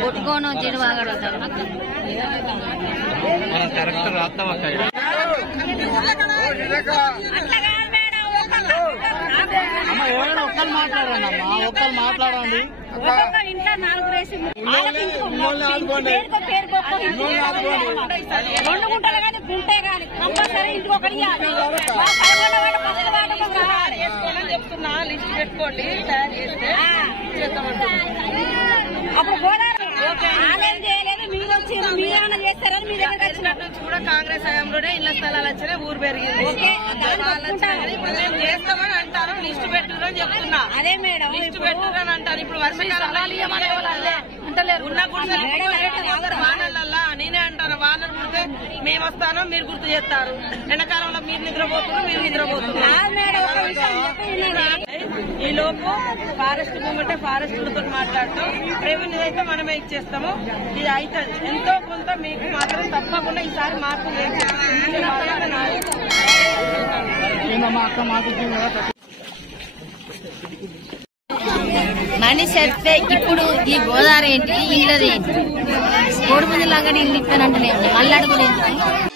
కొట్టుకోను చెడు బాగా కరెక్ట్ రాస్తాం అమ్మ ఎవరైనా ఒక్కరు మాట్లాడండి అమ్మా ఒక్కరు మాట్లాడండి ఇంట్లో 4 రేసి 2 గుంటలు కానీ గుంటే కానీ కంపల్సరీ ఇంటికి ఒకటి చెప్తున్నా లిస్ట్ పెట్టుకోండి తయారు చేస్తే అప్పుడు ఆలయం చేయలేదు మీరు వచ్చి మీరు ఏమైనా చేస్తారని మీ దగ్గర వచ్చినట్టు నుంచి కూడా కాంగ్రెస్ హయాంలోనే ఇళ్ల స్థలాలు వచ్చినాయి ఊరు పెరిగింది మేము చేస్తామని అంటారు లిస్ట్ పెట్టుదని చెప్తున్నా అదే మేడం లిస్ట్ పెట్టుదని అంటారు ఇప్పుడు వర్షకాలంలో ఉన్న గుడిసెలు వానలల్లా నేనే అంటారు వానలు పుడితే మేము వస్తాను మీరు గుర్తు చేస్తారు ఎండాకాలంలో మీరు నిద్రపోతున్నారు మేము నిద్రపోతున్నాం ఈ లోపు ఫారెస్ట్ భూమి అంటే ఫారెస్ట్లతో మాట్లాడతాం రెవెన్యూ అయితే మనమే ఇచ్చేస్తాము ఇది అయితే ఎంతో కొంత మీకు మాత్రం తప్పకుండా ఈసారి మార్పు మనిషి వస్తే ఇప్పుడు ఈ గోదావరి ఏంటి ఇల్లది ఏంటి కోడిపుంజులాగా ఇల్లు ఇస్తానంటే మళ్ళీ అడుగులేదు